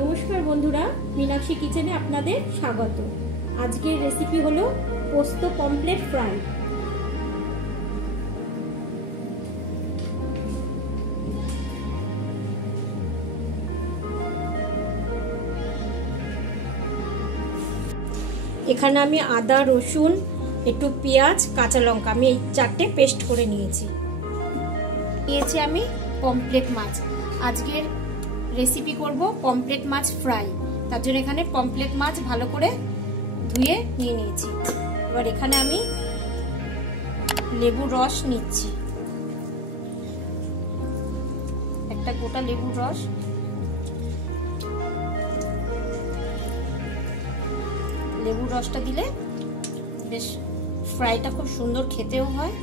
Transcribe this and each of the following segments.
নমস্কার বন্ধুরা, মীনাক্ষী কিচেনে আপনাদের স্বাগত। আজকের রেসিপি হলো পোস্ত পমফ্রেট ফ্রাই। এখানে আমি আদা, রসুন, একটু পেঁয়াজ, কাঁচা লঙ্কা আমি এই চারটে পেস্ট করে নিয়েছি। আমি পমফ্রেট মাছ। আজকের রেসিপি করব পমফ্রেট মাছ ফ্রাই। তার জন্য এখানে পমফ্রেট মাছ ভালো করে ধুয়ে নিয়ে নিয়েছি। এবার এখানে আমি লেবুর রস নিচ্ছি, একটা গোটা লেবুর রস। লেবুর রসটা দিলে বেশ ফ্রাইটা খুব সুন্দর খেতেও হয়।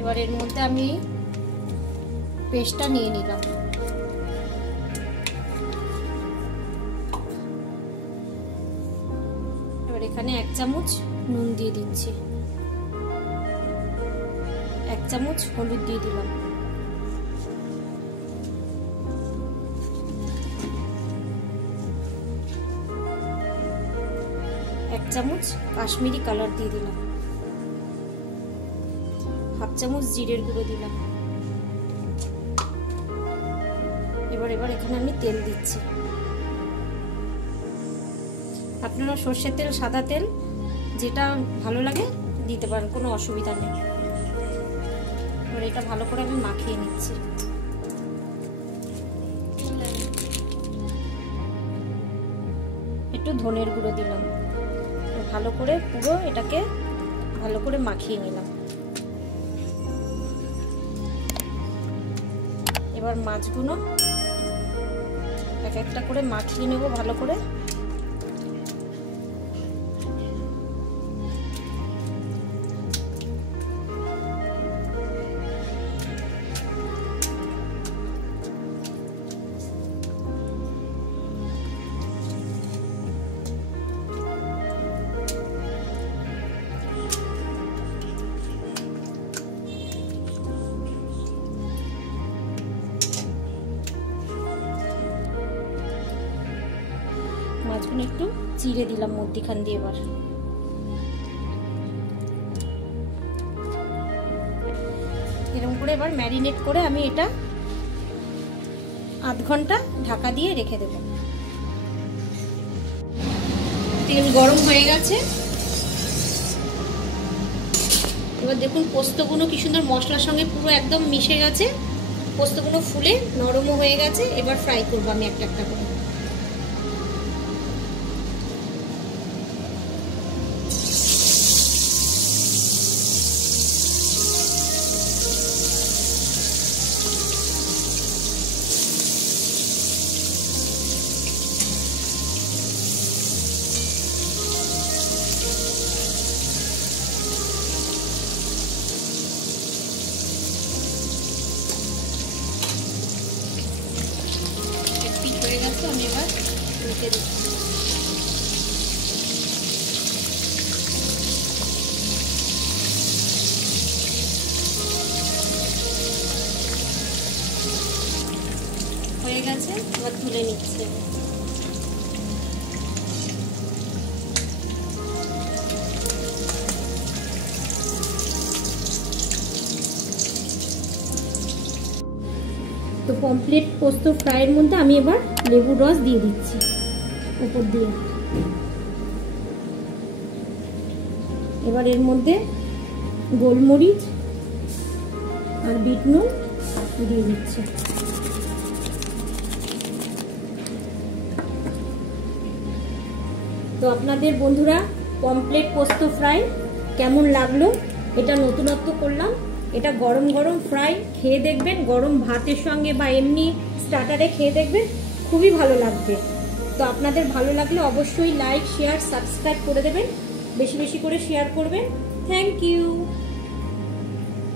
এবার এর মধ্যে আমি পেস্টটা নিয়ে নিলাম। এবার এখানে 1 চামচ নুন দিয়ে দিচ্ছি, 1 চামচ হলুদ দিয়ে দিলাম, 1 চামচ কাশ্মীরি কালার দিয়ে দিলাম, 1/2 চামচ জিরের গুঁড়ো দিলাম। এবার এখানে আমি তেল দিচ্ছি। আপনারা সর্ষের তেল, সাদা তেল যেটা ভালো লাগে দিতে পারেন, কোনো অসুবিধা নেই। এবার এটা ভালো করে আমি মাখিয়ে নিচ্ছি। একটু ধনের গুঁড়ো দিলাম। ভালো করে পুরো এটাকে ভালো করে মাখিয়ে নিলাম। এবার মাছগুলো এক একটা করে মাখিয়ে নেব ভালো করে। মাছগুলো একটু চিড়ে দিলাম মধ্যিখান দিয়ে। এবার এরকম করে এবার ম্যারিনেট করে আমি এটা আধ ঘন্টা ঢাকা দিয়ে রেখে দেব। তেল গরম হয়ে গেছে। এবার দেখুন পোস্তগুলো কি সুন্দর মশলার সঙ্গে পুরো একদম মিশে গেছে। পোস্তগুলো ফুলে নরমও হয়ে গেছে। এবার ফ্রাই করবো আমি একটা একটা করে। আমি এবার উল্টে দিচ্ছি। হয়ে গেছে, এবার তুলে নিচ্ছে। তো পমফ্রেট পোস্ত ফ্রাইয়ের মধ্যে আমি এবার লেবুর রস দিয়ে দিচ্ছি উপর দিয়ে। এবার এর মধ্যে গোলমরিচ আর বিট নুন দিয়ে দিচ্ছি। তো আপনাদের বন্ধুরা পমফ্রেট পোস্ত ফ্রাই কেমন লাগলো? এটা নতুনত্ব করলাম। এটা গরম গরম ফ্রাই খেয়ে দেখবেন, গরম ভাতের সঙ্গে বা এমনি স্টার্টারে খেয়ে দেখবেন, খুবই ভালো লাগবে। তো আপনাদের ভালো লাগলে অবশ্যই লাইক, শেয়ার, সাবস্ক্রাইব করে দেবেন, বেশি বেশি করে শেয়ার করবেন। Thank you.